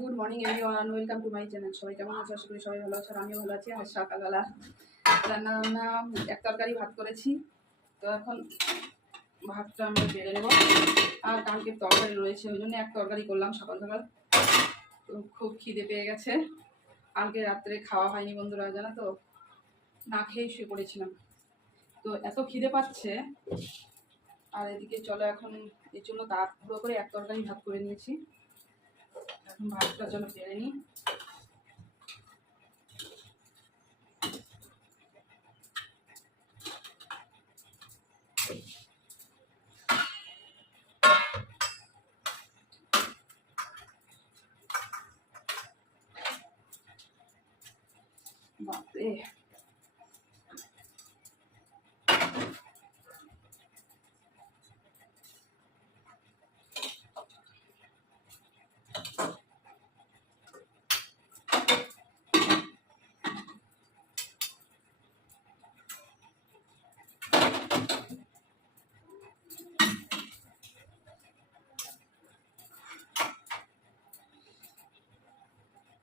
Good morning everyone, welcome to my channel. সবাই কেমন আছে? আশা করি সবাই ভালো আছে, আর আমিও ভালো আছি। আজ সকালবেলা রান্না এক তরকারি ভাত করেছি, তো এখন ভাতটা আমরা বেড়ে নেবো। আর কালকে তরকারি রয়েছে, ওই জন্য এক তরকারি করলাম সকাল সকাল। তো খুব খিদে পেয়ে গেছে, কালকে রাত্রে খাওয়া হয়নি বন্ধুরা, জানো তো, না খেয়েই শুয়ে পড়েছিলাম। তো এত খিদে পাচ্ছে, আর এদিকে চলো এখন এর জন্য তাড়াহুড়ো করে এক তরকারি ভাত করে নিয়েছি। এখন ভাতটা চলো বেড়ে নিই। বাপরে,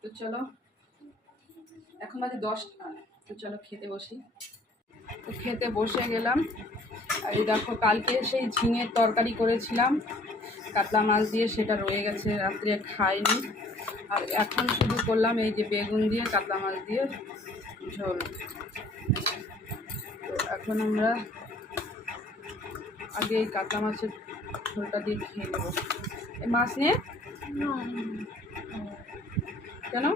তো চলো এখন বাজে 10টা। তো চলো খেতে বসি। তো খেতে বসে গেলাম। আর এই দেখো, কালকে সেই ঝিঙের তরকারি করেছিলাম কাতলা মাছ দিয়ে, সেটা রয়ে গেছে, রাত্রে খাইনি। আর এখন শুধু করলাম এই যে বেগুন দিয়ে কাতলা মাছ দিয়ে ঝোল। তো এখন আমরা আগে এই কাতলা মাছের ঝোলটা দিয়ে খেয়ে নেবো। এই মাছ নিয়ে কেন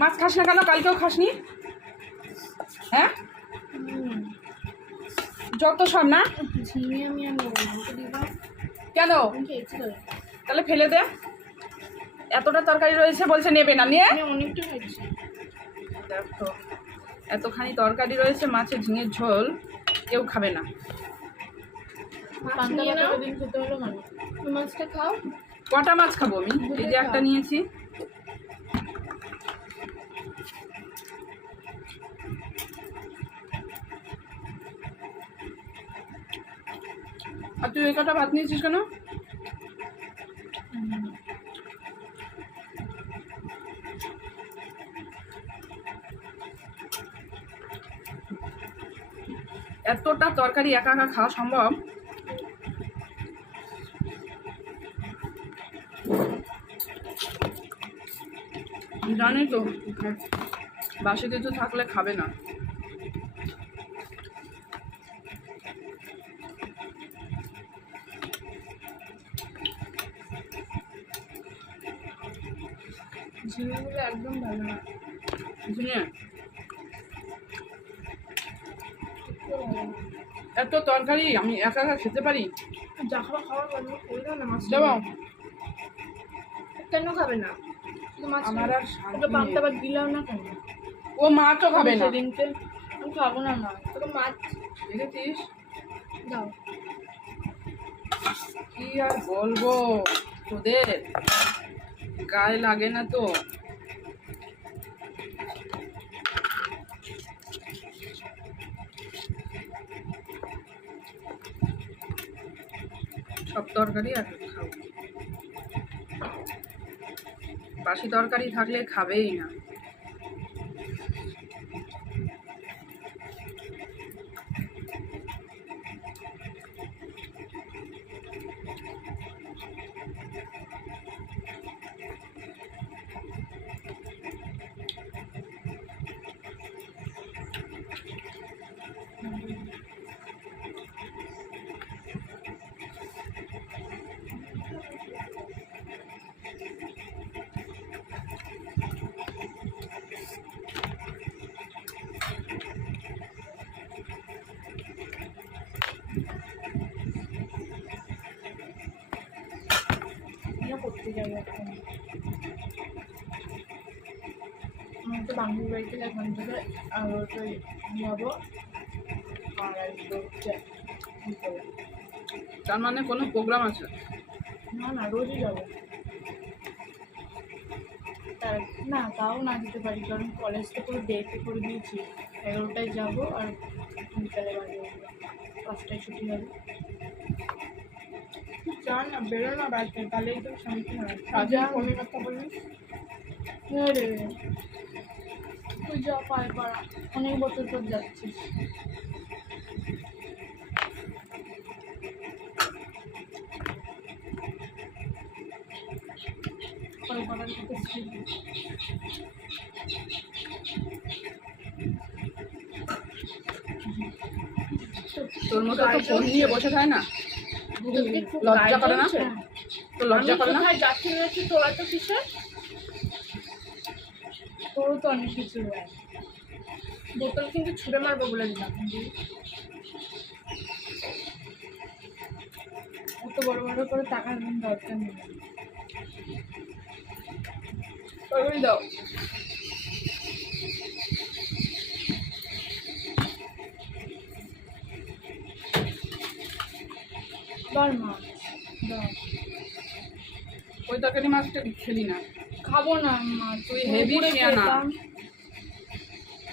মাছ খাস না কেন? কালকেও খাসনি? হ্যাঁ, যত সব না কেন? তাহলে ফেলে দে, এতটা তরকারি রয়েছে, বলছে নেবে না, নিয়ে অনেকটা খাচ্ছি। দেখো এতখানি তরকারি রয়েছে, মাছের ঝিঙের ঝোল কেউ খাবে না। খেতে হলো মানে মাছটা খাও। কটা মাছ খাবো আমি? এই যে একটা নিয়েছি। আর তুই ওই কটা ভাত নিয়েছিস কেন? এতটা তরকারি একা একা খাওয়া সম্ভব? জানি তো, বাসে কিছু থাকলে খাবে না। ঝিঙেগুলো একদম ভালো না। ঝিঙে এত তরকারি আমি একা একা খেতে পারি? যা খাওয়া ভালো ওই দাও না মাছ যাবো? কেন খাবে না? শুধু মাছ আমার আর শান্তি নেই। পান্তা ভাত দিলাম না কেন? ও মাছও খাবে না। সেদিনকে আমি খাবো না মাছ, তোকে মাছ দেখেছিস? দাও। কি আর বলবো, তোদের গায়ে লাগে না তো। সব তরকারি আর খাবো, বাসি তরকারি থাকলে খাবেই না। করতে যাবো এখন। আমার তো বান্ধবী বাড়িতে এখন থেকে আর ওটাই যাবো আর আসবো বিকেলে। তার মানে কোনো প্রোগ্রাম আছে? না না, রোজই যাবো। তার না, তাও না যেতে পারি, কারণ কলেজ তো পুরো ডেটে করে দিয়েছি। 11টায় যাবো আর বিকালে বাড়ি আসবো, 5টায় ছুটি হবে। যা না বেরো না বাড়িতে, তাহলেই তো শান্তি হয়। যা। ফোনে কথা বলিস। রে তুই যা পায়ে পাড়া, অনেক বছর তোর যাচ্ছিস। পায়ে পাড়ার কথা স্মৃতি। তোর মতো তো ফোন নিয়ে বসে থাকে না, লজ্জা করে না? তো লজ্জা করে না? কোথায় যাচ্ছি না যাচ্ছি, তোরা তো কিসের? তোরও তো অনেক কিছু হয়। বোতল কিন্তু ছুঁড়ে মারবো বলে দিলাম। অত বড় বড় করে টাকার দরকার নেই। তরকারি দাও। আবার মাছ দাও। ওই তরকারি মাছটা খেলি না, খাবো না মা, তুই হেভি দুপুরে শিয়ানা। খেতাম।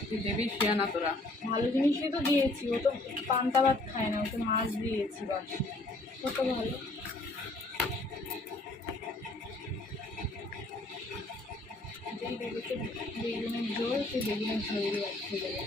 তুই দেবী শিয়ানা তোরা। ভালো জিনিসই তো দিয়েছি, ও তো পান্তা ভাত খায় না, ওকে মাছ দিয়েছি বাস, কত ভালো। যেই দেখেছে বেগুনের ঝোল, সে বেগুনের ঝোল দিয়ে খেয়ে গেল।